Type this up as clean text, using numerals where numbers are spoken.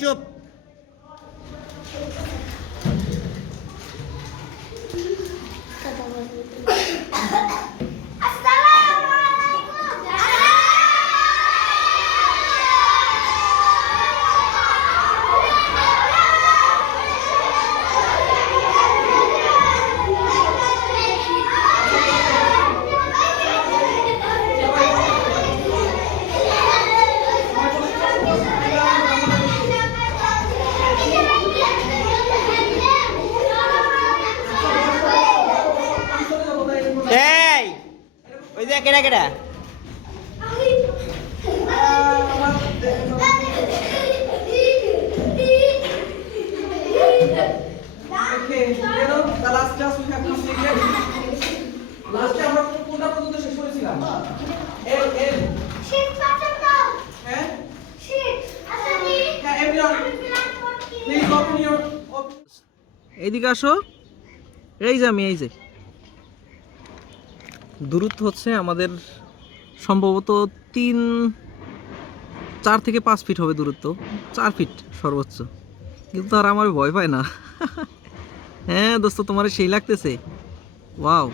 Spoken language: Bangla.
চুপ। এই ওই যে কেডা কেডা এইদিকে আসো। এই যে আমি, এই যে দূরত্ব হচ্ছে আমাদের সম্ভবত 4 থেকে 5 ফিট হবে দূরত্ব, 4 ফিট সর্বোচ্চ, কিন্তু আর আমার ভয় পায় না। হ্যাঁ দোস্ত, তোমার সেই লাগতেছে? ওয়াও।